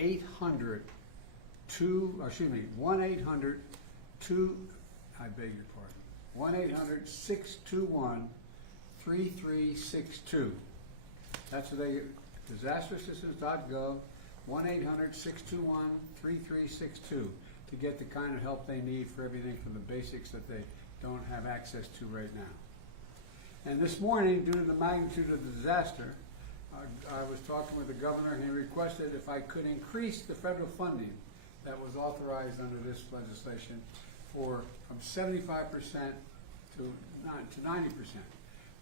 1-800-2, excuse me, 1-800-2, I beg your pardon, 1-800-621-3362. That's disasterassistance.gov, 1-800-621-3362 to get the kind of help they need for everything from the basics that they don't have access to right now. And this morning, due to the magnitude of the disaster, I was talking with the governor, and he requested if I could increase the federal funding that was authorized under this legislation from 75% to 90%.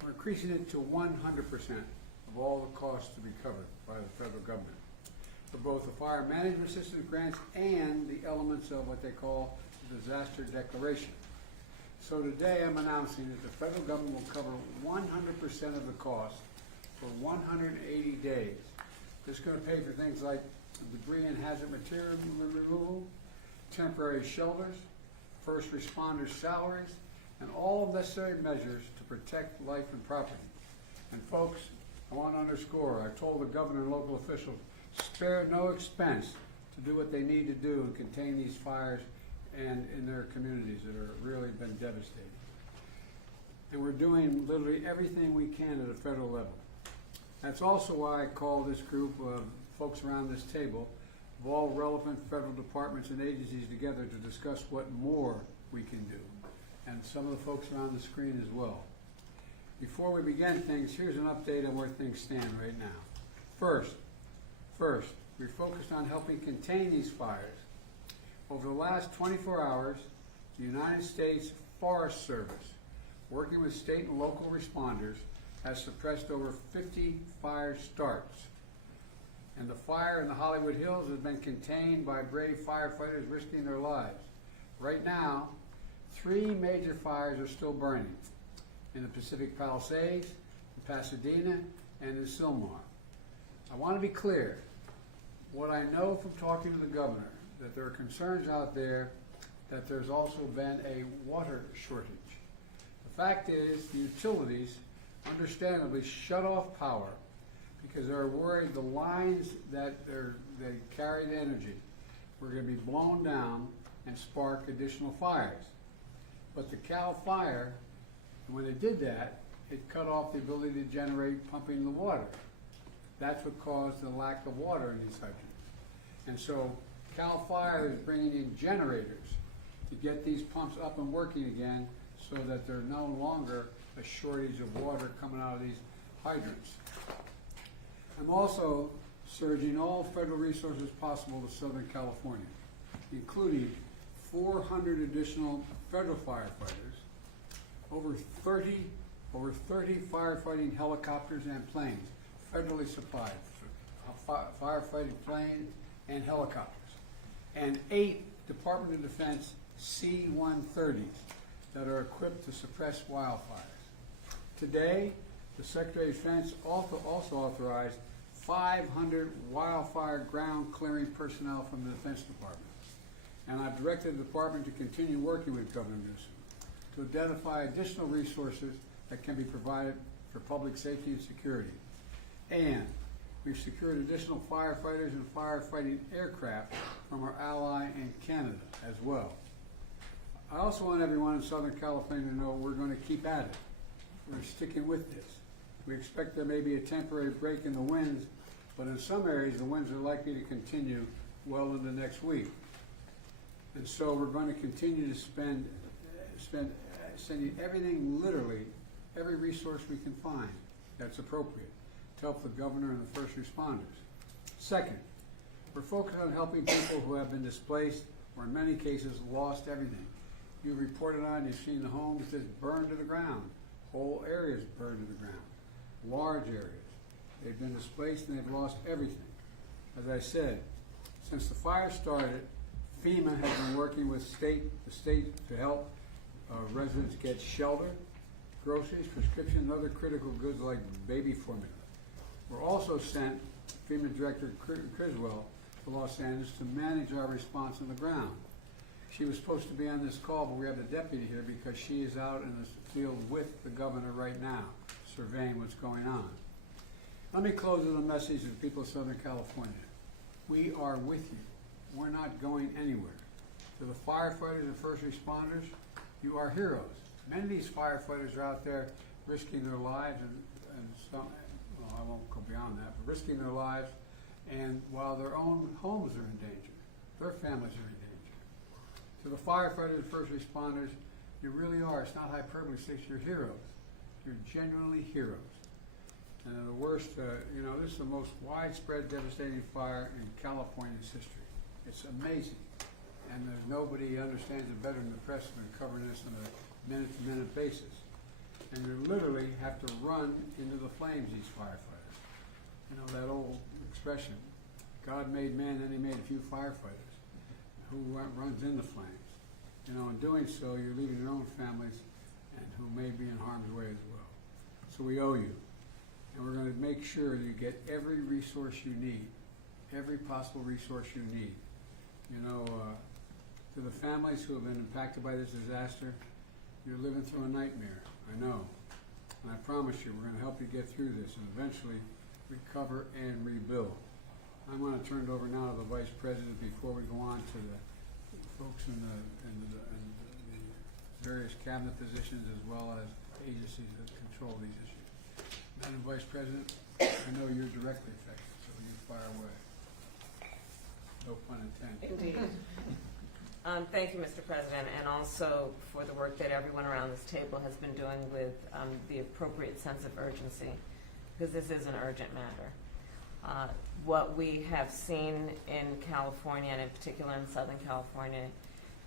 We're increasing it to 100% of all the costs to be covered by the federal government for both the fire management assistance grants and the elements of what they call the disaster declaration. So today I'm announcing that the federal government will cover 100% of the cost for 180 days. This is going to pay for things like debris and hazard material removal, temporary shelters, first responders' salaries, and all necessary measures to protect life and property. And folks, I want to underscore, I told the governor and local officials, spare no expense to do what they need to do and contain these fires and in their communities that are really been devastating. And we're doing literally everything we can at a federal level. That's also why I call this group of folks around this table of all relevant federal departments and agencies together to discuss what more we can do. And some of the folks are on the screen as well. Before we begin things, here's an update on where things stand right now. First, we're focused on helping contain these fires. Over the last 24 hours, the United States Forest Service, working with state and local responders, has suppressed over 50 fire starts. And the fire in the Hollywood Hills has been contained by brave firefighters risking their lives. Right now, 3 major fires are still burning in the Pacific Palisades, in Pasadena, and in Sylmar. I want to be clear. What I know from talking to the governor, that there are concerns out there that there's also been a water shortage. The fact is, the utilities understandably shut off power because they're worried the lines that they carry the energy were going to be blown down and spark additional fires. But the Cal Fire, when it did that, it cut off the ability to generate pumping the water. That's what caused the lack of water in these hydrants. And so Cal Fire is bringing in generators to get these pumps up and working again so that there's no longer a shortage of water coming out of these hydrants. I'm also surging all federal resources possible to Southern California, including 400 additional federal firefighters, over 30 firefighting helicopters and planes, federally supplied, firefighting planes and helicopters, and 8 Department of Defense C-130s that are equipped to suppress wildfires. Today, the Secretary of Defense also authorized 500 wildfire ground clearing personnel from the Defense Department. And I've directed the department to continue working with Governor Newsom to identify additional resources that can be provided for public safety and security. And we've secured additional firefighters and firefighting aircraft from our ally in Canada as well. I also want everyone in Southern California to know we're going to keep at it. We're sticking with this. We expect there may be a temporary break in the winds, but in some areas the winds are likely to continue well into next week. And so we're going to continue to sending everything, literally, every resource we can find that's appropriate to help the governor and the first responders. Second, we're focused on helping people who have been displaced or in many cases lost everything. You reported on, you've seen the homes just burned to the ground, whole areas burned to the ground, large areas. They've been displaced and they've lost everything. As I said, since the fire started, FEMA has been working with the state to help residents get shelter, groceries, prescriptions, and other critical goods like baby formula. We're also sent FEMA Director Criswell to Los Angeles to manage our response on the ground. She was supposed to be on this call, but we have the deputy here because she is out in the field with the governor right now, surveying what's going on. Let me close with a message to the people of Southern California. We are with you. We're not going anywhere. To the firefighters and first responders, you are heroes. Many of these firefighters are out there risking their lives and some, well, I won't go beyond that, but risking their lives, and while their own homes are in danger, their families are in danger. To the firefighters and first responders, you really are, it's not hyperbole, you're heroes. You're genuinely heroes. And the worst, this is the most widespread, devastating fire in California's history. It's amazing. And there's nobody who understands it better than the press has been covering this on a minute-to-minute basis. And you literally have to run into the flames, these firefighters. You know, that old expression, God made man and he made a few firefighters. Who runs into flames? You know, in doing so, you're leaving your own families and who may be in harm's way as well. So we owe you. And we're going to make sure you get every resource you need, every possible resource you need. You know, to the families who have been impacted by this disaster, you're living through a nightmare, I know. And I promise you, we're going to help you get through this and eventually recover and rebuild. I'm going to turn it over now to the Vice President before we go on to the folks in the various cabinet positions as well as agencies that control these issues. Madam Vice President, I know you're directly affected, so you fire away. No pun intended. Indeed. Thank you, Mr. President, and also for the work that everyone around this table has been doing with the appropriate sense of urgency, because this is an urgent matter. What we have seen in California, and in particular in Southern California,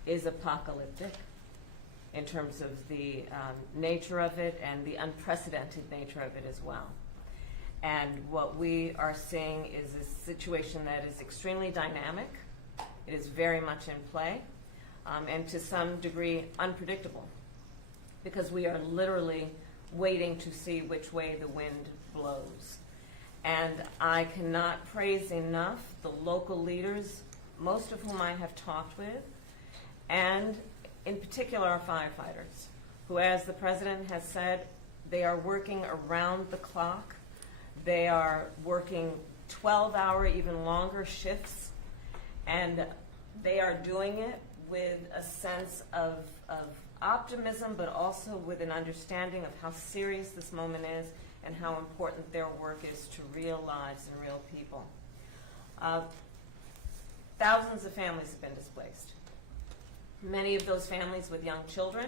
is apocalyptic in terms of the nature of it and the unprecedented nature of it as well. And what we are seeing is a situation that is extremely dynamic. It is very much in play, and to some degree unpredictable, because we are literally waiting to see which way the wind blows. And I cannot praise enough the local leaders, most of whom I have talked with, and in particular our firefighters, who, as the President has said, they are working around the clock. They are working 12-hour, even longer shifts, and they are doing it with a sense of optimism, but also with an understanding of how serious this moment is and how important their work is to real lives and real people. Thousands of families have been displaced. Many of those families with young children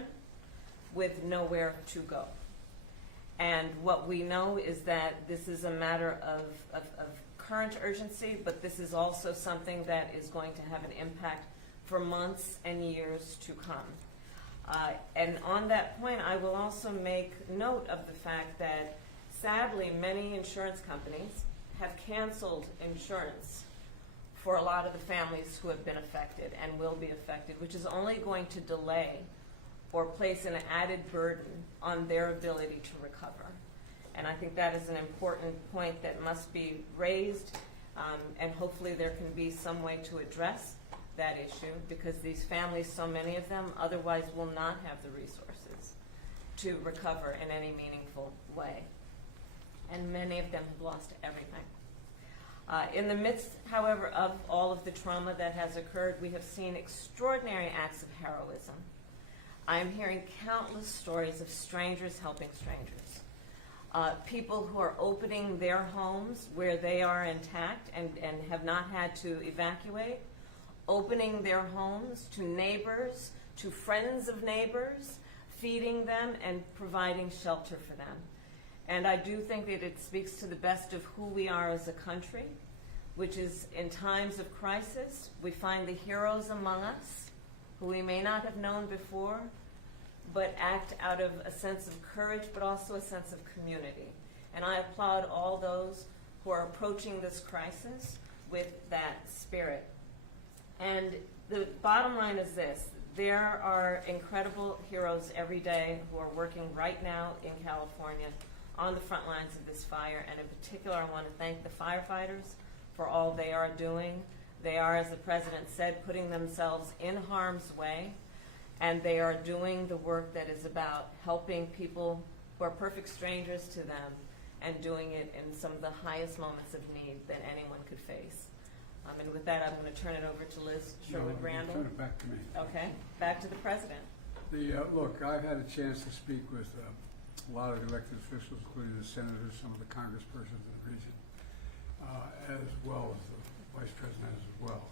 with nowhere to go. And what we know is that this is a matter of current urgency, but this is also something that is going to have an impact for months and years to come. And on that point, I will also make note of the fact that sadly many insurance companies have canceled insurance for a lot of the families who have been affected and will be affected, which is only going to delay or place an added burden on their ability to recover. And I think that is an important point that must be raised, and hopefully there can be some way to address that issue, because these families, so many of them, otherwise will not have the resources to recover in any meaningful way. And many of them have lost everything. In the midst, however, of all of the trauma that has occurred, we have seen extraordinary acts of heroism. I am hearing countless stories of strangers helping strangers. People who are opening their homes where they are intact and have not had to evacuate, opening their homes to neighbors, to friends of neighbors, feeding them and providing shelter for them. And I do think that it speaks to the best of who we are as a country, which is in times of crisis, we find the heroes among us who we may not have known before, but act out of a sense of courage, but also a sense of community. And I applaud all those who are approaching this crisis with that spirit. And the bottom line is this: there are incredible heroes every day who are working right now in California on the front lines of this fire, and in particular I want to thank the firefighters for all they are doing. They are, as the President said, putting themselves in harm's way, and they are doing the work that is about helping people who are perfect strangers to them and doing it in some of the highest moments of need that anyone could face. And with that, I'm going to turn it over to Liz No, Sherwood-Randall. Turn it back to me. Okay, back to the president. Look, I've had a chance to speak with a lot of elected officials, including the senators, some of the congresspersons in the region, as well as the vice president as well.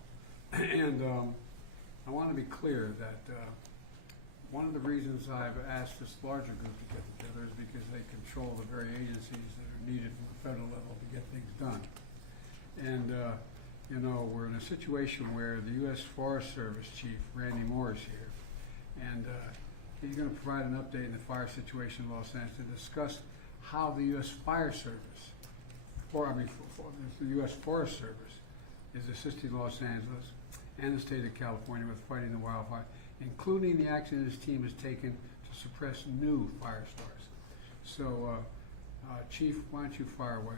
And I want to be clear that one of the reasons I've asked this larger group to get together is because they control the very agencies that are needed from the federal level to get things done. And you know, we're in a situation where the U.S. Forest Service Chief, Randy Moore, is here. And he's going to provide an update in the fire situation in Los Angeles to discuss how the U.S. Fire Service, the U.S. Forest Service, is assisting Los Angeles and the state of California with fighting the wildfire, including the action his team has taken to suppress new fire stars. So, Chief, why don't you fire away?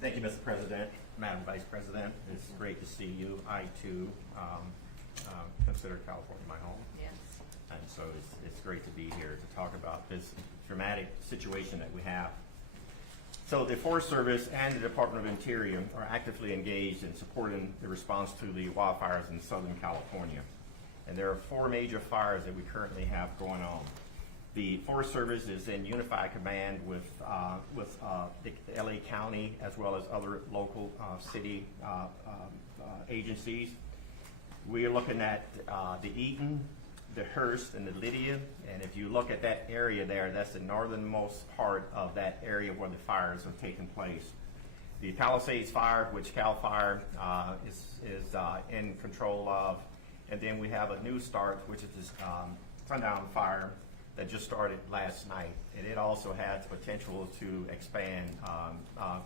Thank you, Mr. President, Madam Vice President. It's great to see you. I, too, consider California my home. Yes. And so it's great to be here to talk about this dramatic situation that we have. So the Forest Service and the Department of Interior are actively engaged in supporting the response to the wildfires in Southern California. And there are 4 major fires that we currently have going on. The Forest Service is in unified command with the LA County as well as other local city agencies. We are looking at the Eaton, the Hearst, and the Lydia. And if you look at that area there, that's the northernmost part of that area where the fires have taken place. The Palisades Fire, which CAL FIRE is in control of. And then we have a new start, which is this Sundown Fire that just started last night. And it also has the potential to expand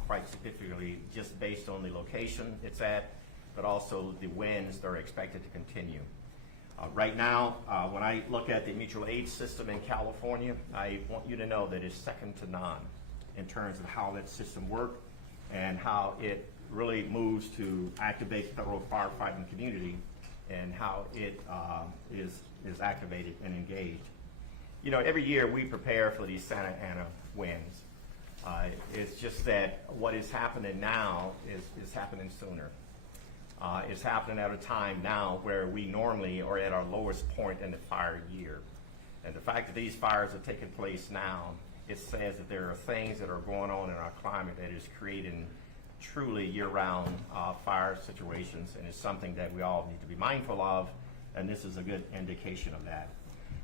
quite significantly just based on the location it's at, but also the winds that are expected to continue. Right now, when I look at the mutual aid system in California, I want you to know that it's second to none in terms of how that system works and how it really moves to activate the federal firefighting community and how it is activated and engaged. You know, every year we prepare for these Santa Ana winds. It's just that what is happening now is happening sooner. It's happening at a time now where we normally are at our lowest point in the fire year. And the fact that these fires are taking place now, it says that there are things that are going on in our climate that is creating truly year-round fire situations, and it's something that we all need to be mindful of, and this is a good indication of that.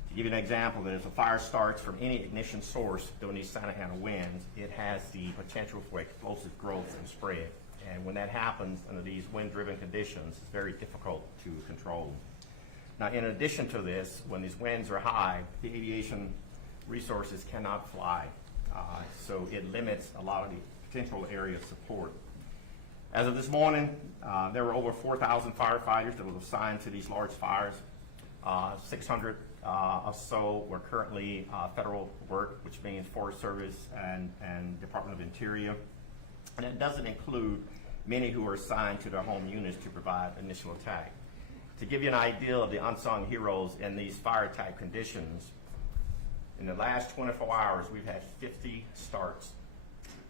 To give you an example, that if a fire starts from any ignition source during these Santa Ana winds, it has the potential for explosive growth and spread. And when that happens under these wind-driven conditions, it's very difficult to control. Now, in addition to this, when these winds are high, the aviation resources cannot fly. So it limits a lot of the potential area of support. As of this morning, there were over 4,000 firefighters that were assigned to these large fires. 600 or so were currently federal work, which means Forest Service and Department of Interior. And it doesn't include many who are assigned to their home units to provide initial attack. To give you an idea of the unsung heroes in these fire type conditions, in the last 24 hours, we've had 50 starts,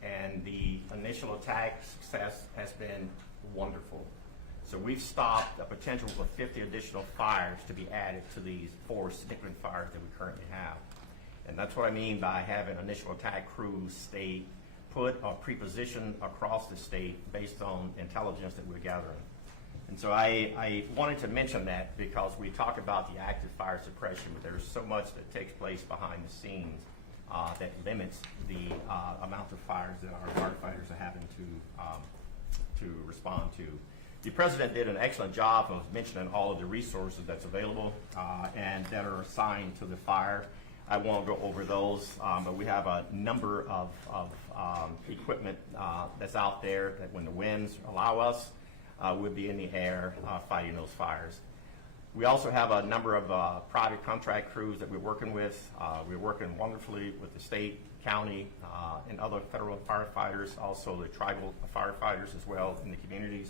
and the initial attack success has been wonderful. So we've stopped a potential for 50 additional fires to be added to these 4 significant fires that we currently have. And that's what I mean by having initial attack crews stay put or pre-positioned across the state based on intelligence that we're gathering. And so I wanted to mention that because we talk about the active fire suppression, but there's so much that takes place behind the scenes that limits the amount of fires that our firefighters are having to respond to. The President did an excellent job of mentioning all of the resources that's available and that are assigned to the fire. I won't go over those, but we have a number of equipment that's out there that when the winds allow us, we'll be in the air fighting those fires. We also have a number of private contract crews that we're working with. We're working wonderfully with the state, county, and other federal firefighters, also the tribal firefighters as well in the communities.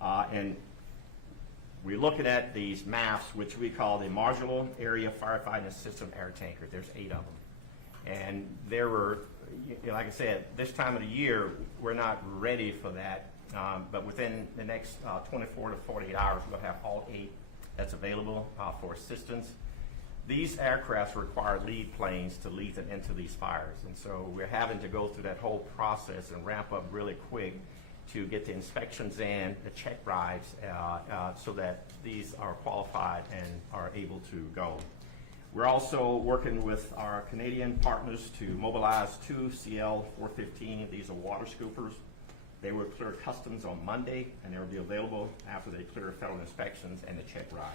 And we're looking at these maps, which we call the Modular Area Firefighting System Air Tanker. There's 8 of them. And there were, like I said, this time of the year, we're not ready for that but within the next 24 to 48 hours, we'll have all 8 that's available for assistance. These aircrafts require lead planes to lead them into these fires, and so we're having to go through that whole process and ramp up really quick to get the inspections in, the check rides, so that these are qualified and are able to go. We're also working with our Canadian partners to mobilize 2 CL-415. These are water scoopers. They will clear customs on Monday, and they will be available after they clear federal inspections and the check rides.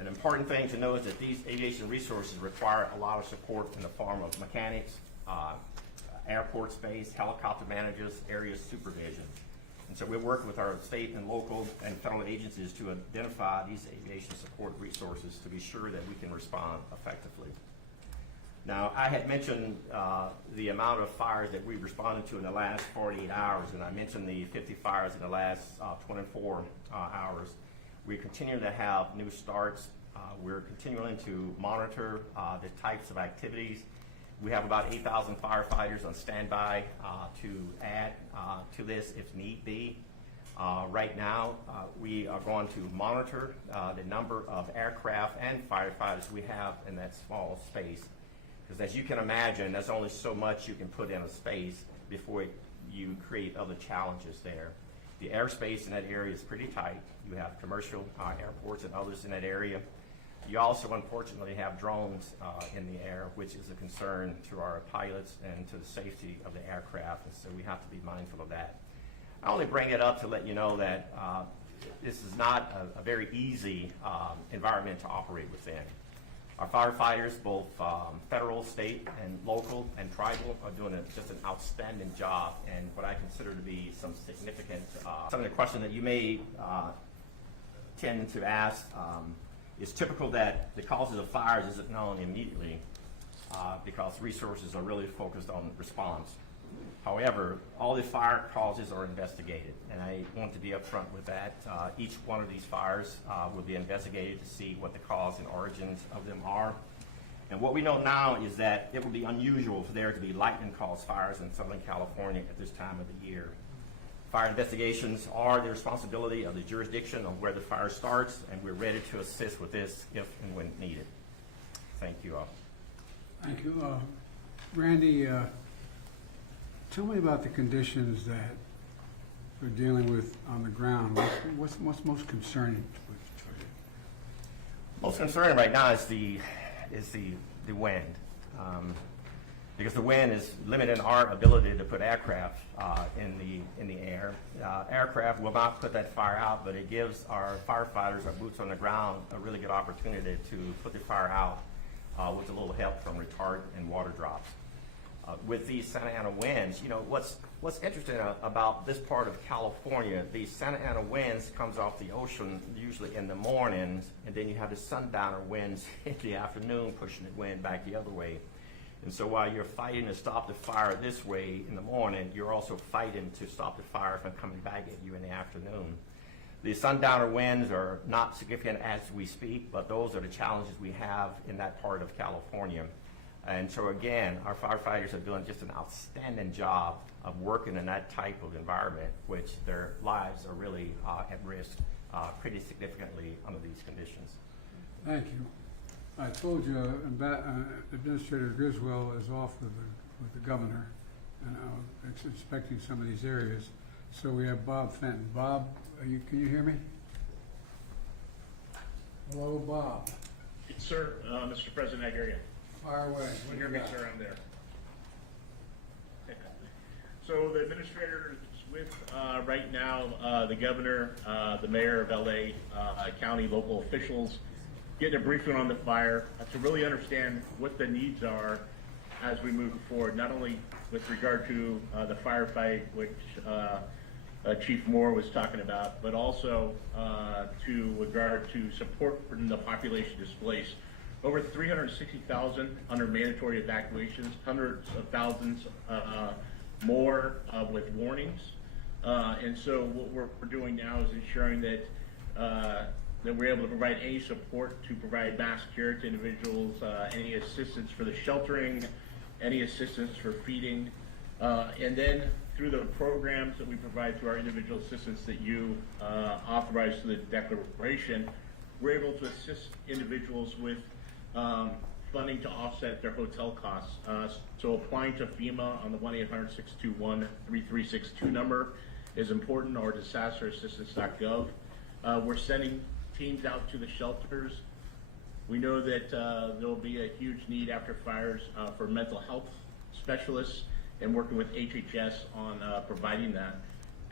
An important thing to know is that these aviation resources require a lot of support in the form of mechanics, airport space, helicopter managers, area supervision. And so we're working with our state and local and federal agencies to identify these aviation support resources to be sure that we can respond effectively. Now, I had mentioned the amount of fires that we've responded to in the last 48 hours, and I mentioned the 50 fires in the last 24 hours. We continue to have new starts. We're continuing to monitor the types of activities. We have about 8,000 firefighters on standby to add to this if need be. Right now, we are going to monitor the number of aircraft and firefighters we have in that small space. Because as you can imagine, there's only so much you can put in a space before you create other challenges there. The airspace in that area is pretty tight. You have commercial airports and others in that area. You also, unfortunately, have drones in the air, which is a concern to our pilots and to the safety of the aircraft, and so we have to be mindful of that. I only bring it up to let you know that this is not a very easy environment to operate within. Our firefighters, both federal, state, and local, and tribal, are doing just an outstanding job, and what I consider to be some significant, some of the questions that you may tend to ask. It's typical that the causes of fires isn't known immediately because resources are really focused on response. However, all the fire causes are investigated, and I want to be upfront with that. Each one of these fires will be investigated to see what the cause and origins of them are. And what we know now is that it would be unusual for there to be lightning-caused fires in Southern California at this time of the year. Fire investigations are the responsibility of the jurisdiction of where the fire starts, and we're ready to assist with this if and when needed. Thank you all. Thank you. Randy, tell me about the conditions that we're dealing with on the ground. What's most concerning for you? Most concerning right now is the wind, because the wind is limiting our ability to put aircraft in the air. Aircraft will not put that fire out, but it gives our firefighters, our boots on the ground, a really good opportunity to put the fire out with a little help from retardant and water drops. With these Santa Ana winds, you know, what's interesting about this part of California, these Santa Ana winds comes off the ocean usually in the mornings, and then you have the sundowner winds in the afternoon pushing the wind back the other way. And so while you're fighting to stop the fire this way in the morning, you're also fighting to stop the fire from coming back at you in the afternoon. The sundowner winds are not significant as we speak, but those are the challenges we have in that part of California. And so again, our firefighters are doing just an outstanding job of working in that type of environment, which their lives are really at risk pretty significantly under these conditions. Thank you. I told you Administrator Griswold is off with the governor, and I'm inspecting some of these areas. So we have Bob Fenton. Bob, can you hear me? Hello, Bob. Yes, sir. Mr. President, I hear you. Fire away. You hear me, sir? I'm there. So the administrator is with right now the governor, the mayor of LA, county, local officials, getting a briefing on the fire to really understand what the needs are as we move forward, not only with regard to the firefight, which Chief Moore was talking about, but also to regard to support from the population displaced. Over 360,000 under mandatory evacuations, hundreds of thousands more with warnings. And so what we're doing now is ensuring that that we're able to provide any support to provide mass care to individuals, any assistance for the sheltering, any assistance for feeding, and then through the programs that we provide through our individual assistance that you authorize through the declaration, we're able to assist individuals with funding to offset their hotel costs. So applying to FEMA on the 1-800-621-3362 number is important, or disasterassistance.gov. We're sending teams out to the shelters. We know that there'll be a huge need after fires for mental health specialists, and working with HHS on providing that.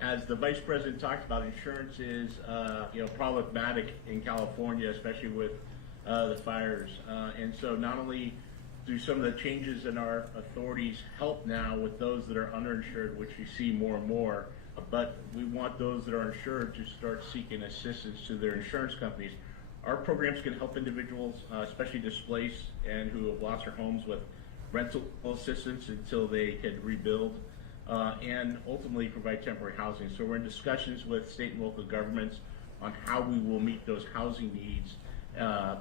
As the Vice President talked about, insurance is problematic in California, especially with the fires. And so not only do some of the changes in our authorities help now with those that are underinsured, which you see more and more, but we want those that are insured to start seeking assistance to their insurance companies. Our programs can help individuals, especially displaced and who have lost their homes, with rental assistance until they can rebuild, and ultimately provide temporary housing. So we're in discussions with state and local governments on how we will meet those housing needs,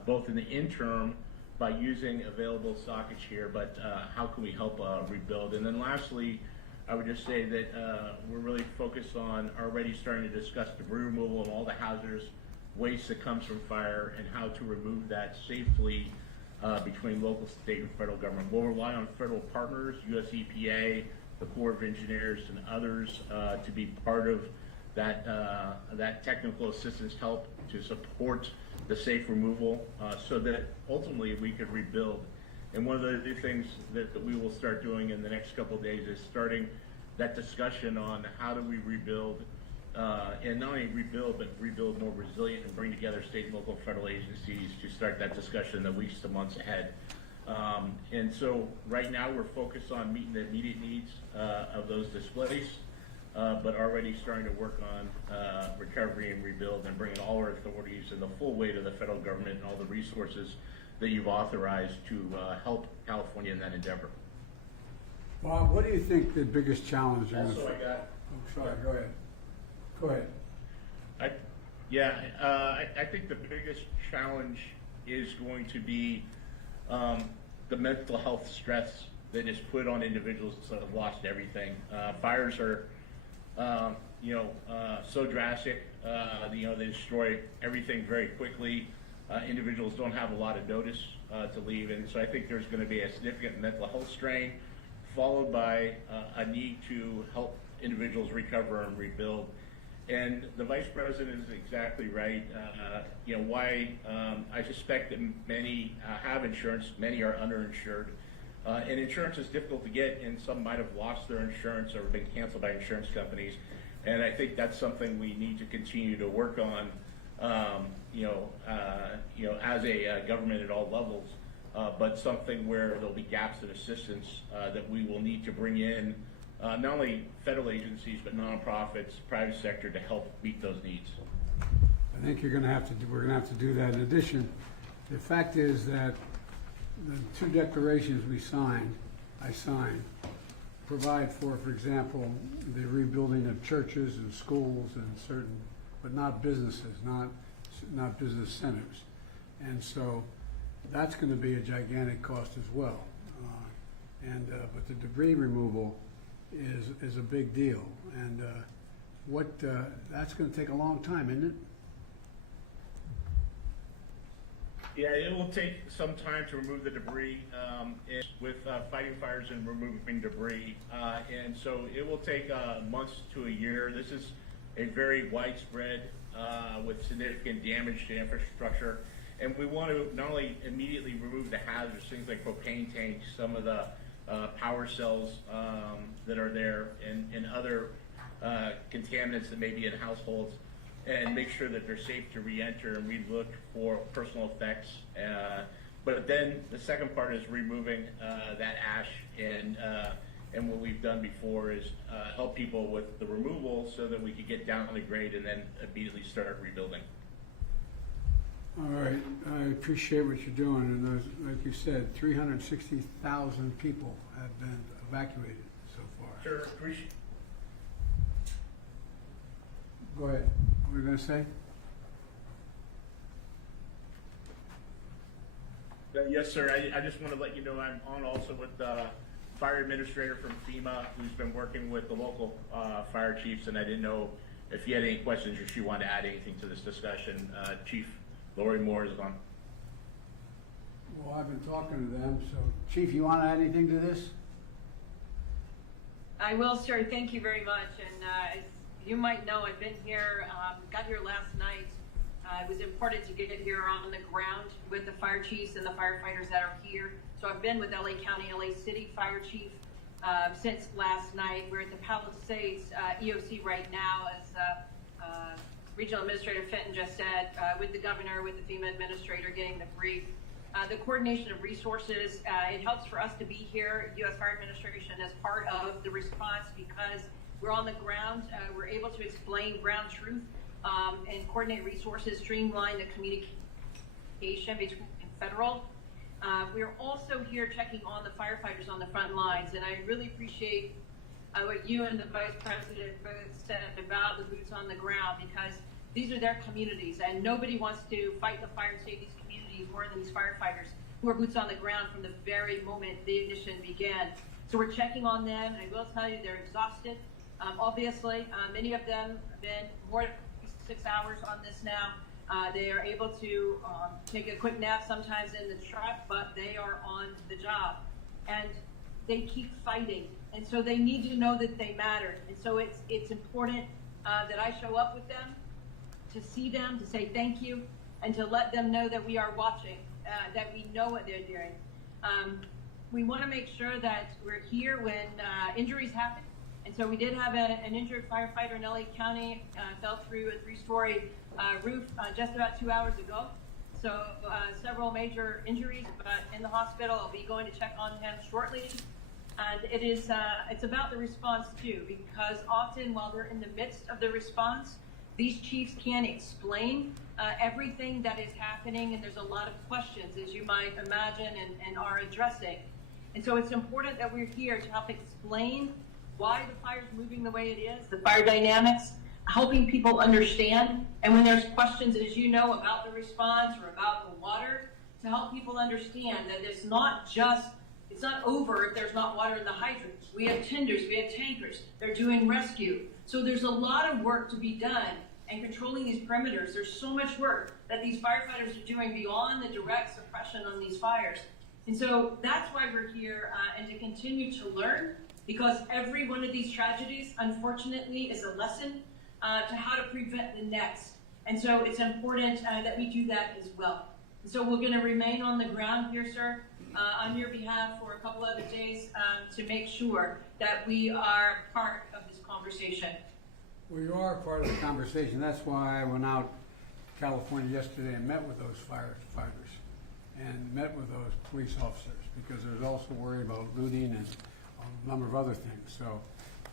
both in the interim by using available stockage here, but how can we help rebuild? And then lastly, I would just say that we're really focused on already starting to discuss debris removal and all the hazardous waste that comes from fire and how to remove that safely between local, state, and federal government. We'll rely on federal partners, US EPA, the Corps of Engineers, and others to be part of that, that technical assistance help to support the safe removal so that ultimately we could rebuild. And one of the things that we will start doing in the next couple of days is starting that discussion on how do we rebuild, and not only rebuild, but rebuild more resilient and bring together state and local federal agencies to start that discussion in the weeks to months ahead. And so right now we're focused on meeting the immediate needs of those displaced, but already starting to work on recovery and rebuild, and bringing all our authorities and the full weight of the federal government and all the resources that you've authorized to help California in that endeavor. Bob, what do you think the biggest challenge is? Also, I got. Oh, sorry, go ahead. Go ahead. I think the biggest challenge is going to be the mental health stress that is put on individuals that have lost everything. Fires are, so drastic. They destroy everything very quickly. Individuals don't have a lot of notice to leave, and so I think there's going to be a significant mental health strain, followed by a need to help individuals recover and rebuild. And the Vice President is exactly right. Why I suspect that many have insurance, many are underinsured. And insurance is difficult to get, and some might have lost their insurance or been canceled by insurance companies. And I think that's something we need to continue to work on, as a government at all levels, but something where there'll be gaps in assistance that we will need to bring in, not only federal agencies, but nonprofits, private sector, to help meet those needs. I think we're going to have to do that. In addition, the fact is that the two declarations I signed, provide for example, the rebuilding of churches and schools and certain, but not businesses, not business centers. And so that's going to be a gigantic cost as well. But the debris removal is a big deal. And that's going to take a long time, isn't it? Yeah, it will take some time to remove the debris with fighting fires and removing debris. And so it will take months to a year. This is a very widespread with significant damage to infrastructure. And we want to not only immediately remove the hazards, things like propane tanks, some of the power cells that are there, and other contaminants that may be in households, and make sure that they're safe to re-enter, and we look for personal effects. But then the second part is removing that ash, and what we've done before is help people with the removal so that we could get down on the grade and then immediately start rebuilding. All right, I appreciate what you're doing, and those, like you said, 360,000 people have been evacuated so far. Sure, appreciate. Go ahead. What were you going to say? Yes, sir. I just want to let you know I'm on also with fire administrator from FEMA who's been working with the local fire chiefs, and I didn't know if you had any questions or if you wanted to add anything to this discussion. Chief Lori Moore is on. Well, I've been talking to them, so Chief, you want to add anything to this? I will, sir. Thank you very much. And as you might know, I've been here, got here last night. It was important to get here on the ground with the fire chiefs and the firefighters that are here. So I've been with LA County, LA City Fire Chief since last night. We're at the Palisades EOC right now, as Regional Administrator Fenton just said, with the governor, with the FEMA administrator, getting the brief. The coordination of resources, it helps for us to be here, U.S. Fire Administration, as part of the response because we're on the ground. We're able to explain ground truth and coordinate resources, streamline the communication between federal. We're also here checking on the firefighters on the front lines, and I really appreciate what you and the Vice President both said about the boots on the ground, because these are their communities, and nobody wants to fight the fire and save these communities more than these firefighters who are boots on the ground from the very moment the ignition began. So we're checking on them, and I will tell you they're exhausted. Obviously, many of them have been more than 6 hours on this now. They are able to take a quick nap sometimes in the truck, but they are on the job. And they keep fighting. And so they need to know that they matter. And so it's important that I show up with them, to see them, to say thank you, and to let them know that we are watching, that we know what they're doing. We want to make sure that we're here when injuries happen. And so we did have an injured firefighter in LA County, fell through a 3-story roof just about 2 hours ago. So several major injuries, but in the hospital. I'll be going to check on him shortly. And it's about the response too, because often while they're in the midst of the response, these chiefs can't explain everything that is happening, and there's a lot of questions, as you might imagine, and are addressing. And so it's important that we're here to help explain why the fire's moving the way it is, the fire dynamics, helping people understand. And when there's questions, as you know, about the response or about the water, to help people understand that it's not over if there's not water in the hydrants. We have tenders, we have tankers, they're doing rescue. So there's a lot of work to be done, and controlling these perimeters. There's so much work that these firefighters are doing beyond the direct suppression on these fires. And so that's why we're here, and to continue to learn, because every one of these tragedies, unfortunately, is a lesson to how to prevent the next. And so it's important that we do that as well. And so we're going to remain on the ground here, sir, on your behalf for a couple other days to make sure that we are part of this conversation. Well, you are part of the conversation. That's why I went out to California yesterday and met with those firefighters and met with those police officers, because there's also worry about looting and a number of other things. So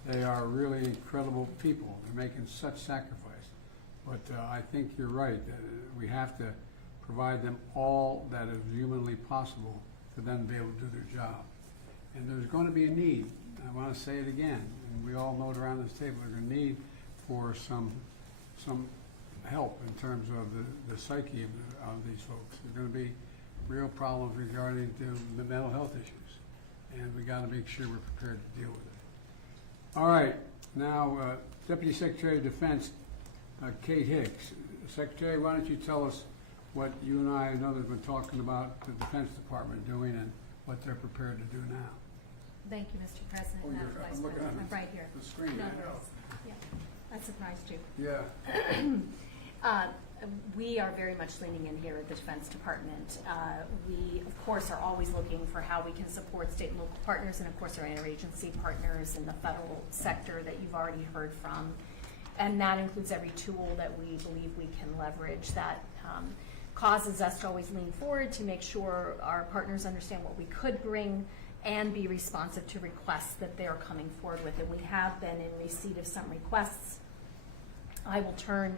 they are really incredible people. They're making such sacrifice. But I think you're right, that we have to provide them all that is humanly possible for them to be able to do their job. And there's going to be a need. I want to say it again, and we all know it around this table, there's a need for some help in terms of the psyche of these folks. There's going to be real problems regarding to the mental health issues, and we got to make sure we're prepared to deal with it. All right, now Deputy Secretary of Defense Kate Hicks. Secretary, why don't you tell us what you and I and others have been talking about the Defense Department doing and what they're prepared to do now. Thank you, Mr. President. Oh, Madam you're- Vice I'm looking President. at I'm right here. the screen, No I know. worries. Yeah, that surprised you. Yeah. We are very much leaning in here at the Defense Department. We, of course, are always looking for how we can support state and local partners, and of course our interagency partners in the federal sector that you've already heard from. And that includes every tool that we believe we can leverage that causes us to always lean forward to make sure our partners understand what we could bring and be responsive to requests that they're coming forward with. And we have been in receipt of some requests. I will turn,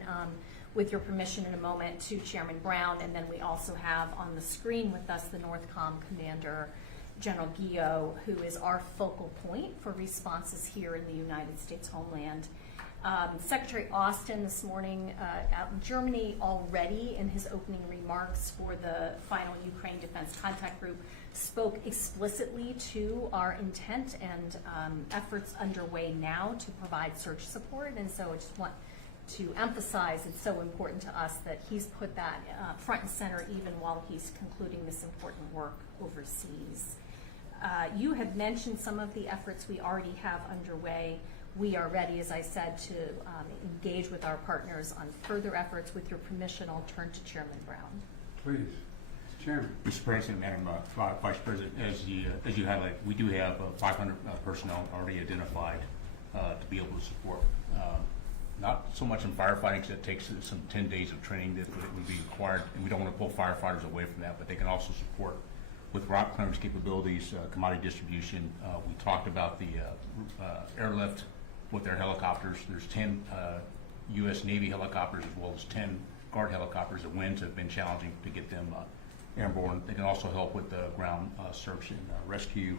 with your permission in a moment, to Chairman Brown, and then we also have on the screen with us the NORTHCOM Commander, General Guillot, who is our focal point for responses here in the United States homeland. Secretary Austin this morning out in Germany already in his opening remarks for the final Ukraine Defense Contact Group spoke explicitly to our intent and efforts underway now to provide search support. And so I just want to emphasize it's so important to us that he's put that front and center even while he's concluding this important work overseas. You have mentioned some of the efforts we already have underway. We are ready, as I said, to engage with our partners on further efforts. With your permission, I'll turn to Chairman Brown. Please, Mr. Chairman. Mr. President, Madam Vice President, as you highlight, we do have 500 personnel already identified to be able to support. Not so much in firefighting, because it takes some 10 days of training that would be required, and we don't want to pull firefighters away from that, but they can also support with rock clearance capabilities, commodity distribution. We talked about the airlift with their helicopters. There's 10 U.S. Navy helicopters as well as 10 Guard helicopters. The winds have been challenging to get them airborne. They can also help with the ground search and rescue,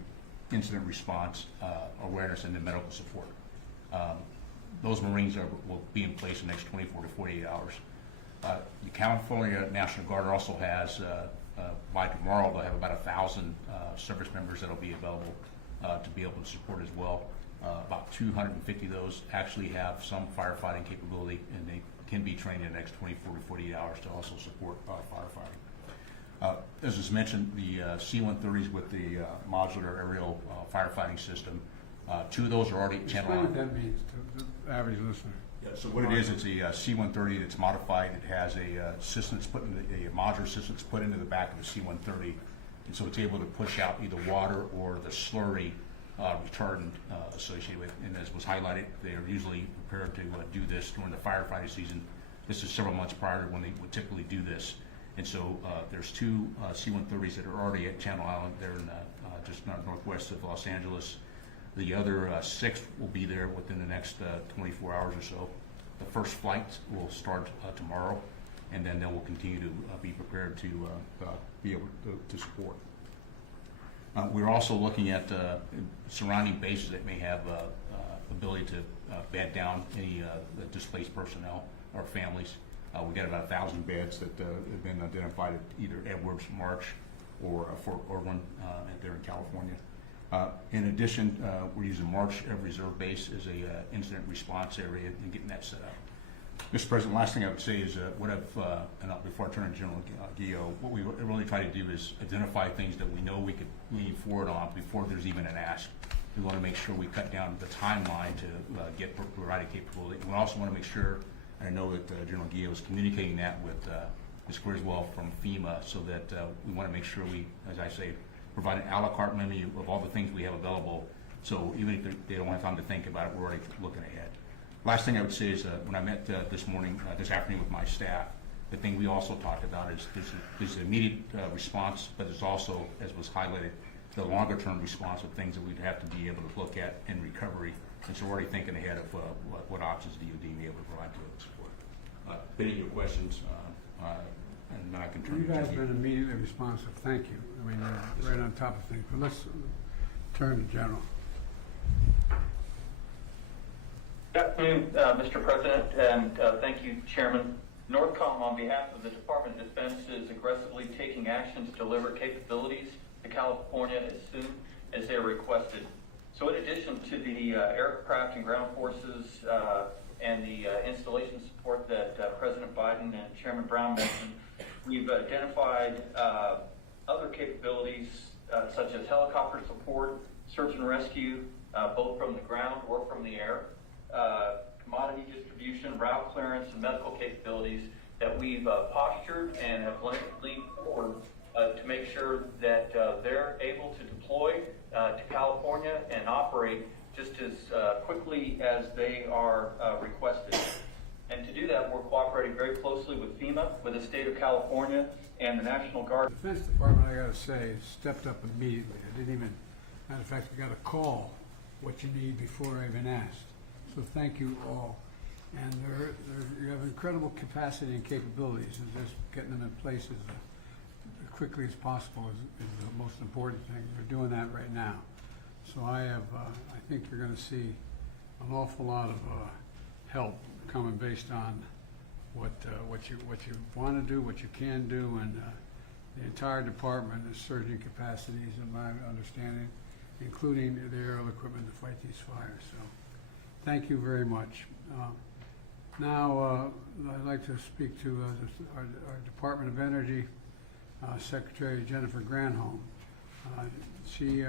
incident response, awareness, and the medical support. Those Marines will be in place in the next 24 to 48 hours. The California National Guard also has, by tomorrow, they'll have about 1,000 service members that will be available to be able to support as well. About 250 of those actually have some firefighting capability, and they can be trained in the next 24 to 48 hours to also support firefighting. As was mentioned, the C-130s with the modular aerial firefighting system, 2 of those are already Explain channel. what that means to the average listener. Yeah, so what it is, it's a C-130 that's modified. It has a system that's put in a modular system that's put into the back of the C-130, and so it's able to push out either water or the slurry retardant associated with. And as was highlighted, they are usually prepared to do this during the firefighting season. This is several months prior to when they would typically do this. And so there's 2 C-130s that are already at Channel Island. They're in just northwest of Los Angeles. The other 6 will be there within the next 24 hours or so. The first flight will start tomorrow, and then they will continue to be prepared to be able to support. We're also looking at surrounding bases that may have ability to bed down any displaced personnel or families. We've got about 1,000 beds that have been identified at either Edwards, March, or Fort Irwin there in California. In addition, we're using March Reserve Base as a incident response area and getting that set up. Mr. President, last thing I would say is and before I turn to General Guillot, what we really try to do is identify things that we know we could lean forward on before there's even an ask. We want to make sure we cut down the timeline to get provided capability. We also want to make sure, and I know that General Guillot is communicating that with Ms. Griswold from FEMA, so that we want to make sure we, as I say, provide an a la carte menu of all the things we have available. So even if they don't have time to think about it, we're already looking ahead. Last thing I would say is when I met this afternoon with my staff, the thing we also talked about is there's an immediate response, but there's also, as was highlighted, the longer term response of things that we'd have to be able to look at in recovery. And so we're already thinking ahead of what options DoD may be able to provide to support. Any of your questions, and then I can turn You to guys have you. been immediately responsive. Thank you. I mean, you're right on top of things. But let's turn to General. Good afternoon, Mr. President, and thank you, Chairman. Northcom, on behalf of the Department of Defense, is aggressively taking action to deliver capabilities to California as soon as they are requested. So in addition to the aircraft and ground forces and the installation support that President Biden and Chairman Brown mentioned, we've identified other capabilities such as helicopter support, search and rescue, both from the ground or from the air, commodity distribution, route clearance, and medical capabilities that we've postured and have leaned forward to make sure that they're able to deploy to California and operate just as quickly as they are requested. And to do that, we're cooperating very closely with FEMA, with the state of California, and the National Guard. The Defense Department, I got to say, stepped up immediately. I didn't even, matter of fact, I got a call what you need before I even asked. So thank you all. And you have incredible capacity and capabilities, and just getting them in place as quickly as possible is the most important thing. We're doing that right now. So I think you're going to see an awful lot of help coming based on what you want to do, what you can do, and the entire department is surging capacities, in my understanding, including the aerial equipment to fight these fires. So, thank you very much. Now, I'd like to speak to our Department of Energy Secretary Jennifer Granholm. She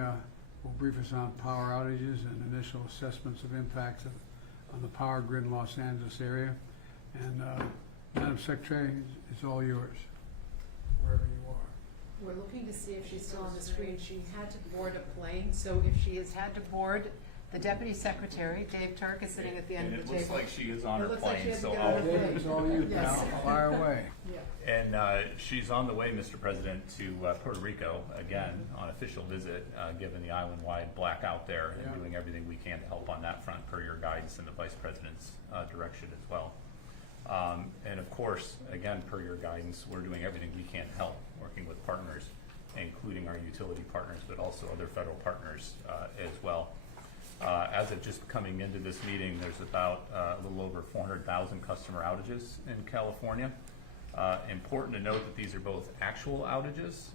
will brief us on power outages and initial assessments of impacts on the power grid in Los Angeles area. And Madam Secretary, it's all yours, wherever you are. We're looking to see if she's still on the screen. She had to board a plane, so if she has had to board, the Deputy Secretary, Dave Turk, is sitting at the end of the table. And it looks like she is on It her looks like she plane, had to so get on her I'll, plane. David, it's all you. Yes. Now, fire away. Yeah. and she's on the way, Mr. President, to Puerto Rico again on official visit, given the island-wide blackout there, and Yeah. doing everything we can to help on that front per your guidance and the Vice President's direction as well. And of course, again, per your guidance, we're doing everything we can to help, working with partners, including our utility partners, but also other federal partners as well. As of just coming into this meeting, there's about a little over 400,000 customer outages in California. Important to note that these are both actual outages,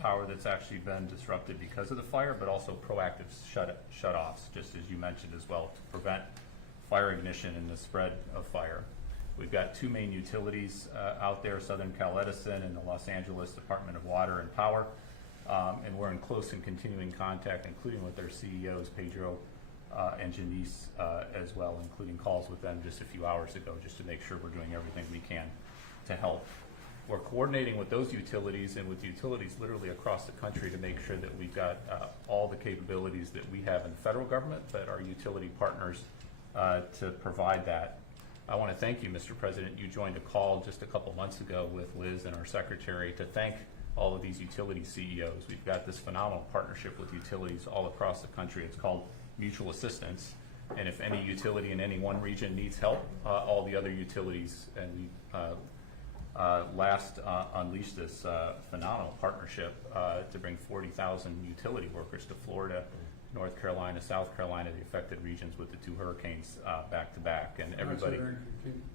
power that's actually been disrupted because of the fire, but also proactive shut-offs, just as you mentioned as well, to prevent fire ignition and the spread of fire. We've got two main utilities out there, Southern Cal Edison and the Los Angeles Department of Water and Power, and we're in close and continuing contact, including with their CEOs, Pedro and Janice as well, including calls with them just a few hours ago, just to make sure we're doing everything we can to help. We're coordinating with those utilities and with utilities literally across the country to make sure that we've got all the capabilities that we have in the federal government, but our utility partners to provide that. I want to thank you, Mr. President. You joined a call just a couple months ago with Liz and our secretary to thank all of these utility CEOs. We've got this phenomenal partnership with utilities all across the country. It's called mutual assistance. And if any utility in any one region needs help, all the other utilities, and we last unleashed this phenomenal partnership to bring 40,000 utility workers to Florida, North Carolina, South Carolina, the affected regions with the two hurricanes back to back, and everybody.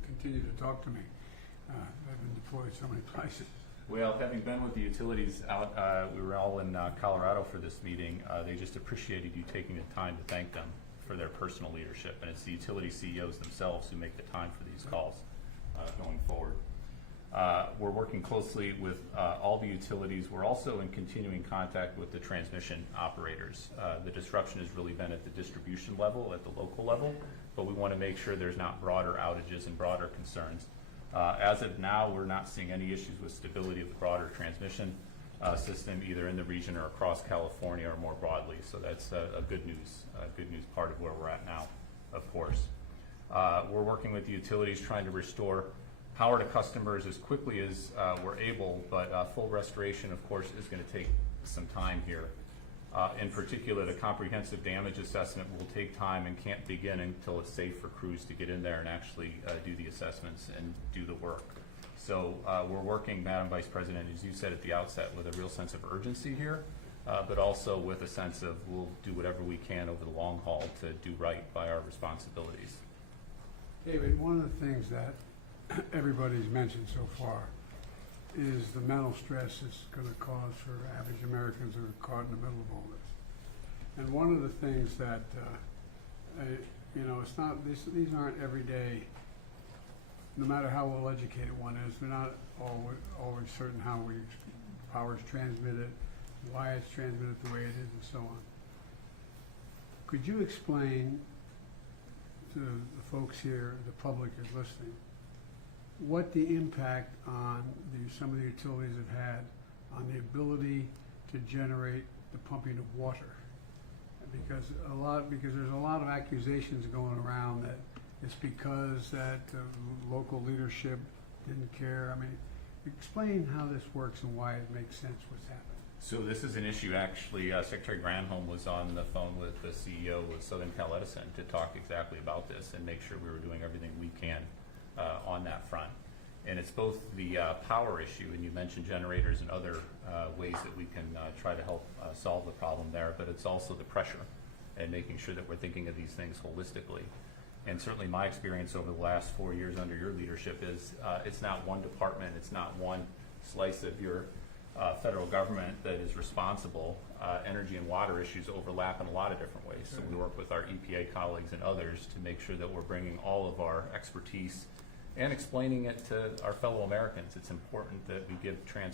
Continue to talk to me. I've been deployed so many places. Well, having been with the utilities out, we were all in Colorado for this meeting. They just appreciated you taking the time to thank them for their personal leadership, and it's the utility CEOs themselves who make the time for these calls going forward. We're working closely with all the utilities. We're also in continuing contact with the transmission operators. The disruption has really been at the distribution level, at the local level, but we want to make sure there's not broader outages and broader concerns. As of now, we're not seeing any issues with stability of the broader transmission system, either in the region or across California or more broadly. So that's a good news part of where we're at now, of course. We're working with the utilities trying to restore power to customers as quickly as we're able, but full restoration, of course, is going to take some time here. In particular, the comprehensive damage assessment will take time and can't begin until it's safe for crews to get in there and actually do the assessments and do the work. So we're working, Madam Vice President, as you said at the outset, with a real sense of urgency here, but also with a sense of we'll do whatever we can over the long haul to do right by our responsibilities. David, one of the things that everybody's mentioned so far is the mental stress it's going to cause for average Americans who are caught in the middle of all this. And one of the things that, it's not, these aren't everyday, no matter how well educated one is, we're not always certain how power is transmitted, why it's transmitted the way it is, and so on. Could you explain to the folks here, the public is listening, what the impact on some of the utilities have had on the ability to generate the pumping of water? Because there's a lot of accusations going around that it's because that local leadership didn't care. I mean, explain how this works and why it makes sense what's happening. So this is an issue, actually, Secretary Granholm was on the phone with the CEO of Southern Cal Edison to talk exactly about this and make sure we were doing everything we can on that front. And it's both the power issue, and you mentioned generators and other ways that we can try to help solve the problem there, but it's also the pressure and making sure that we're thinking of these things holistically. And certainly my experience over the last 4 years under your leadership is it's not one department, it's not one slice of your federal government that is responsible. Energy and water issues overlap in a lot of different ways. So we work with our EPA colleagues and others to make sure that we're bringing all of our expertise and explaining it to our fellow Americans. It's important that we give transparency